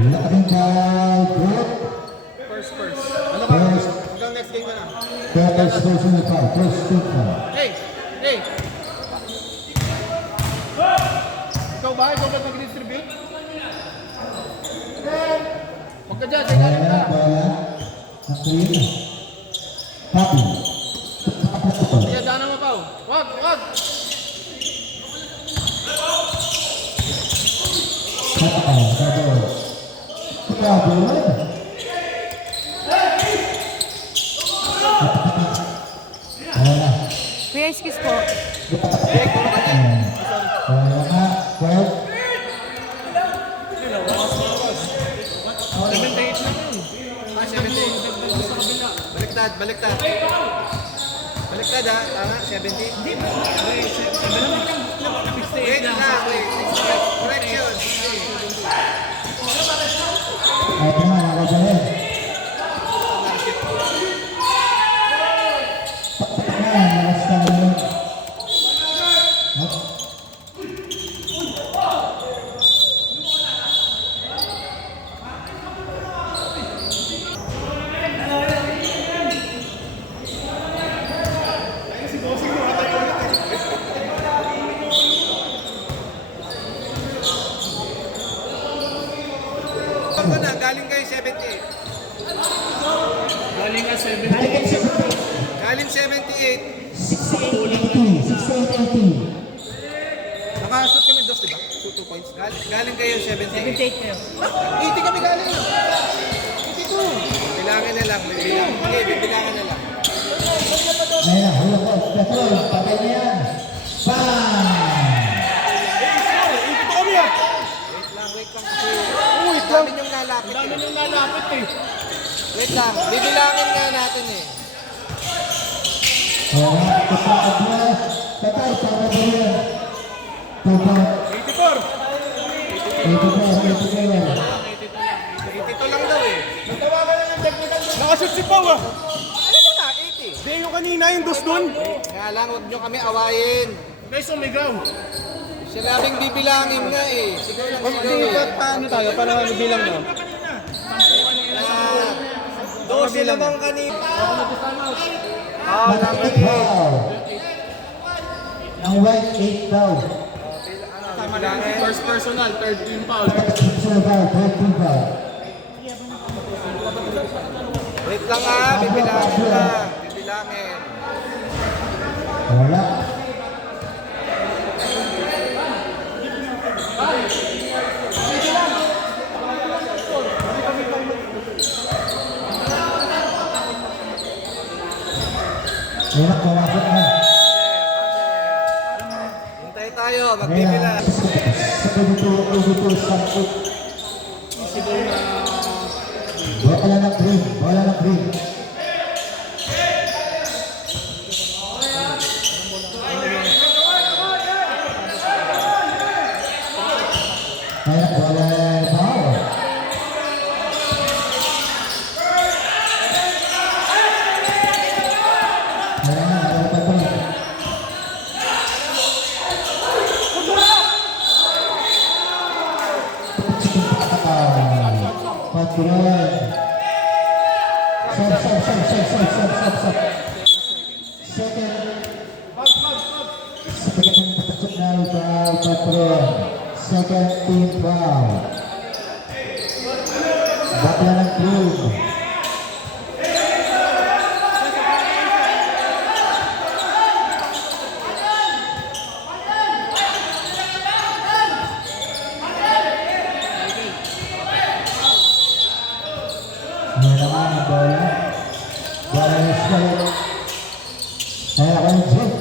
Wala ka rin kay Group. First. Ano ka? Hanggang next game ka na. Kaya first personal foul. First team foul. Hey! Ikaw ba mag-distribute? Huwag ka dyan, Bola, tingnan ka. bola. Nakriin. Happy. Kaya daanan mo pa. Wag! Double. Wala. Kuya, excuse po. Wala na. 12. 78 lang yun. 78. Baliktad ha, tama, 70. Hindi ba? Wait lang, wait. Correction. Ito na, nakagaling. Lakas ka ngayon. Ako na, galing kayo 78. Galing ka 7. Galing 78. 68-80. Nakashoot kami dos, diba? Shoot 2 points. Galing kayo 78. 78 kayo. 80 kami galing. 82. Bilangin na lang. Okay, bibilangan na lang. Ayun na, hulog ko. Petrol, patay na yan. Bang! Wait lang kasi. Ang dami niyong lalapit. Dami nyung nalapit eh. Wait lang. Bibilangin nga natin eh. Wala, ito sa abla. Patay, para ba yan? Tupa. 84. 84. 82 lang daw eh. Natawagan lang yung technical. Nakashoot si Pau ah. Ano na nga? 80. Hindi yung kanina yung dos dun. Kaya lang, huwag niyo kami awayin. Guys, umigaw. Sinabing bibilangin nga eh. Sigaw lang sigaw eh. Paano tayo? Para mabilang mo. 12 lamang kanina. Magandang foul. Ang white 8 daw. First personal, third team foul. Personal foul, third team foul. Wait lang ah, bibilangin lang. Bibilangin. Wala. Wala, kawapit na. Hintay tayo, Kaya, magbibilang. sa 82, sampu. Bola ng green, bola ng green. Kaya, bola foul. Kaya na, wala pa to. Patron. Stop. Second. Second foul, Patron. Second team foul. Bakla ng group. Ngayon naman ang bola. Bola ng Scarlett. Kaya ako ng Jet.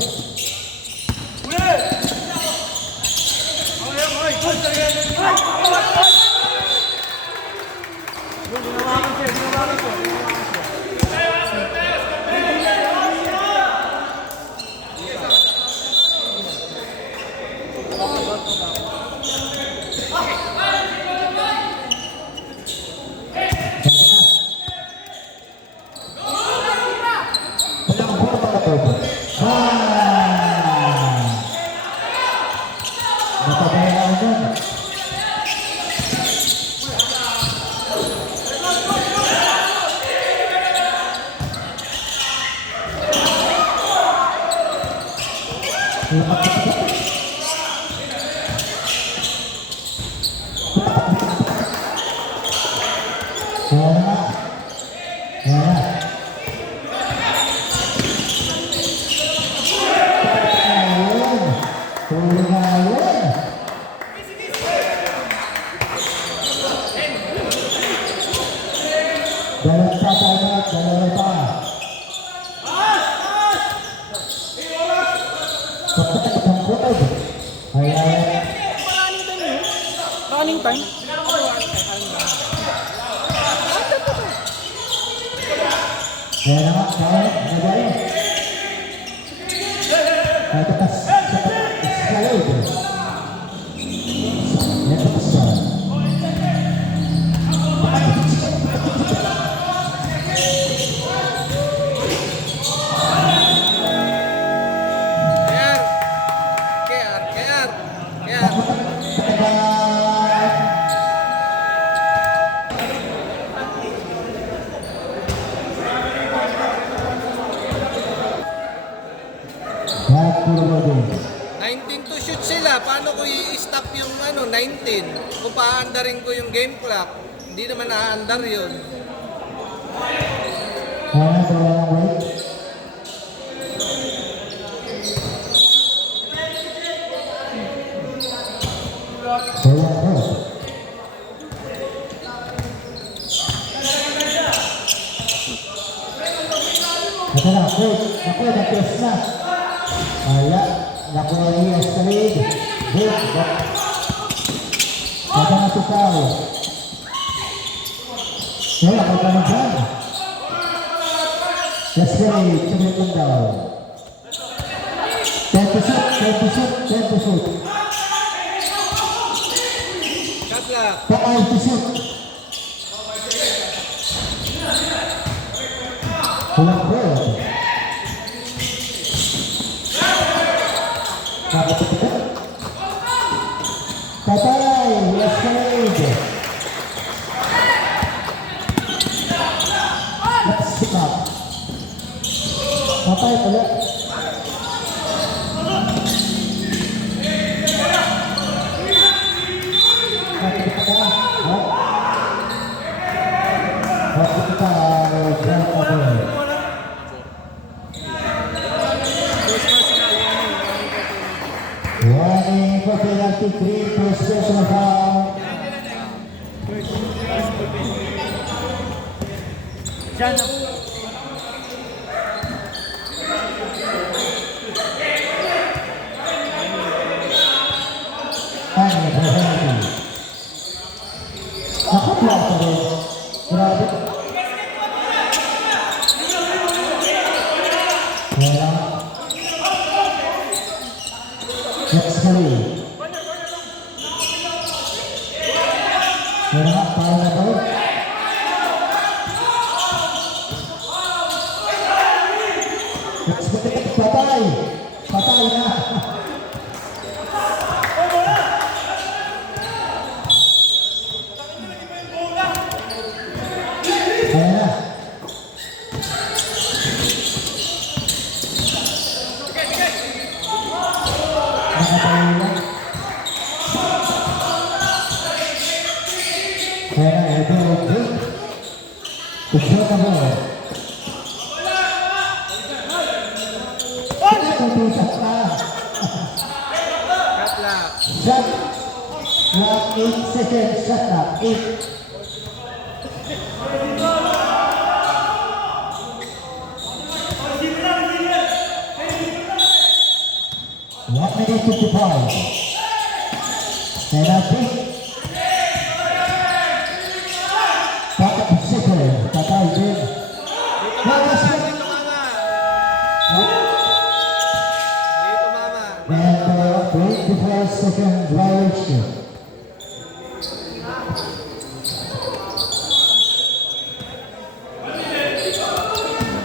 Brandon. Ayan na. Ayan na. Ayun. Tuloy na yun. Dalawa pa tayo, dalawa pa. Pagkakat ang buod. Ayan. Running time? Ayan na nga, kaya, nagaling. Ito pas, sa load. Ito pas sa. KR. Back to the loading. 19 to shoot sila. Paano ko i-stop yung 19? Kung pa-andarin ko yung game clock, hindi naman na-andar yun. Ayan na, dalawa ng weight. Ayan po. Ito na, coach. Ako, na-press na. Ayan. Nakuha niya sa lead. Good. Ito na si Pao. Ayan, ako ka na dyan. Let's go. Tumit lang daw. 10 to shoot, 10 to shoot, 10 to shoot. Shot clock. 5 to shoot. Walang break. Patay, yes side. Let's pick up. Patay ulit. Patay ka. Patay ka. Warning for penalty 3 possession foul. Ano ba penalty? Nakaplang pa rin. Grabe. Wala. Next kali. Wala nga, para na ba? Next kali. Patay! Patay na! Ayan na. Nakatayo na. Kaya na, ito na ito. Gusto na mo. Tutusap ka. Shot clock. Shot. Clock 8 seconds. Shot na. 8. One minute 55. Penalty. Pakat second. Tatay din. Lagas mo. Dito mama. Dito mama. And 25 second violation.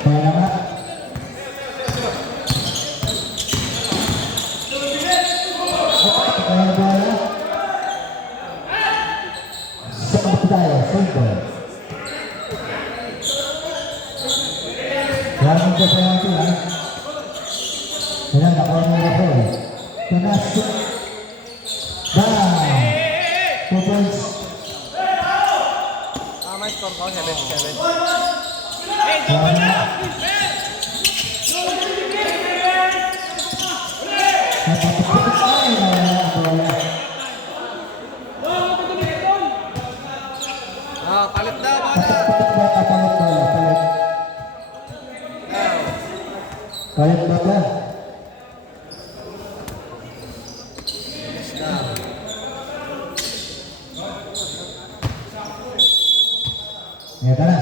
Kaya nga. Kaya bola. single. Running the penalty, ha? Ayan, nakuha niya na po. Pinasok. Down. 2 points. Tama yung score ko, 7-7. Ah, palit na, bola. Palit ba ba? Ito na.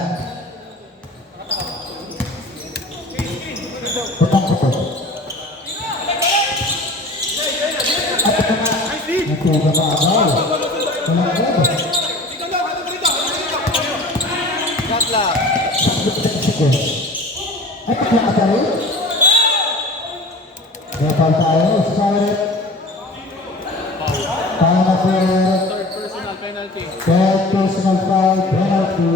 Putang-putang. At ito na. Ito na ba agaw? Wala agaw. Shot lang. Sige. Ay, paglang ka rin? May foul tayo. Scarlett. Foul na po. Third personal penalty. Third personal foul. Penalty.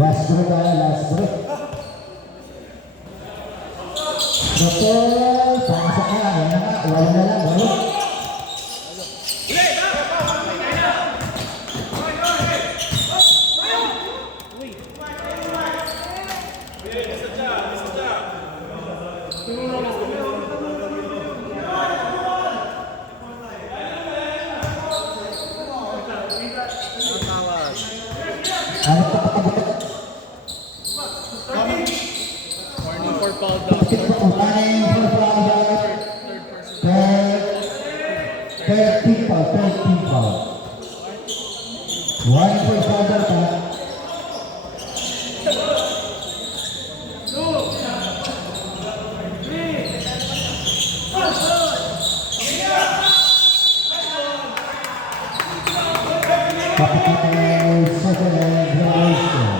Last break tayo, last break. Doktor, pasok na. Ayan na nga, wala na lang. Wala. Ang tawag. Ano pa pagkabutok? Warning for foul down. Running for foul down. Third team foul, third team foul. Running for foul down pa. Kapitay second and violation.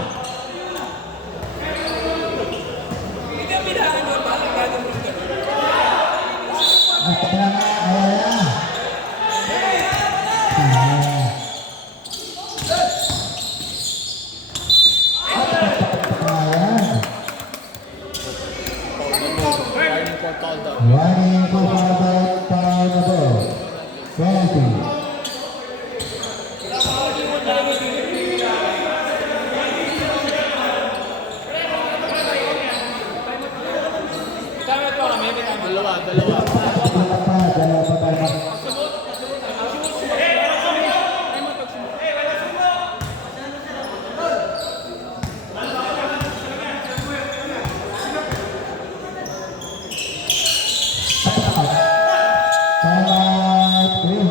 Warning for foul down. Running for foul down, foul na ball. Penalty. Dalawa. Dalawa pa tayo. Timeout, win.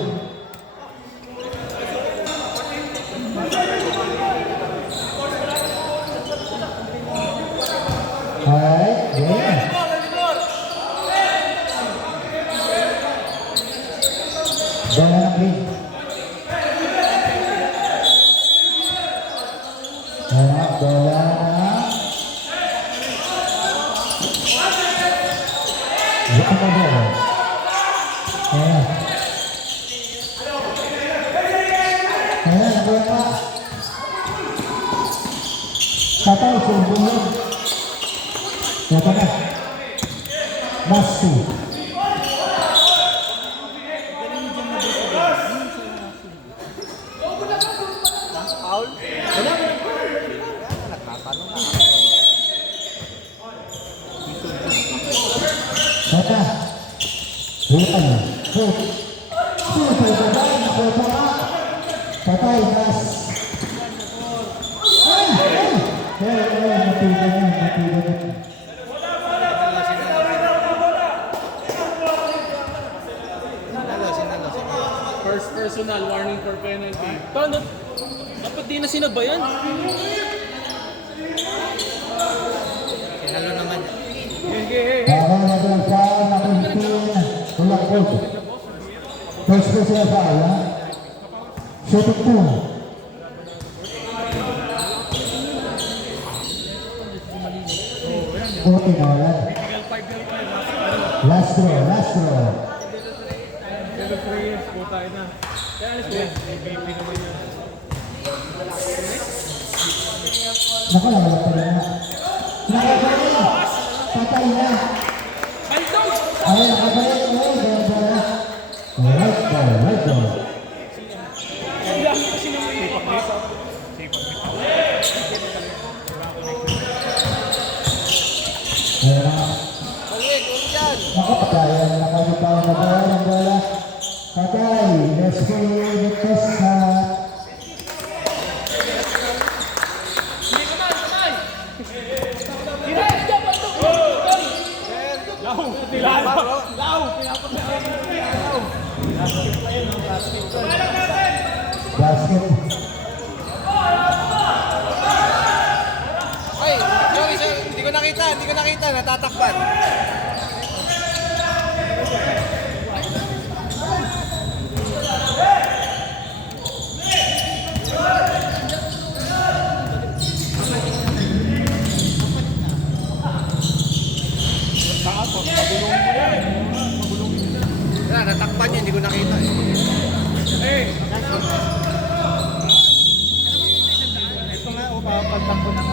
Alright, yeah. Bola na green. Ayan, bola na. Buka na bola. Ayan. Ayan, bola na. Tatay, sumbong yun. Ito na. Masu. Foul? Wala. Nagtatanong na. Tata. Bukan. Shoot. Shoot. Tatay. Nakuha pa ka. Tatay. Mas. Ay! Ay! Natigan yan. Natigan yan. Sinalo. First personal warning for penalty. Paano? Dapat di na sinabayan. Sinalo naman. Para na doon sa 19. Tulak po. First personal foul, ha? Shooting 2. Okay na wala. Last throw, last throw. Pero 3 years, puta na. Kaya alis ko yan. MVP naman yan. Naku, nawala pa rin na. Nakabalik! Patay na! Ay, nakabalik! Ay, bola. Right ball, right ball. Ayan na. Balik, huwag dyan. Naku, patayan. Nakabitaw na bola ng bola. Patay. Let's go. Next na. Basket. Ay, sorry, sorry. Hindi ko nakita. Natatakpan. Wala, natakpan yun. Hindi ko nakita. Ito nga, papatakbo na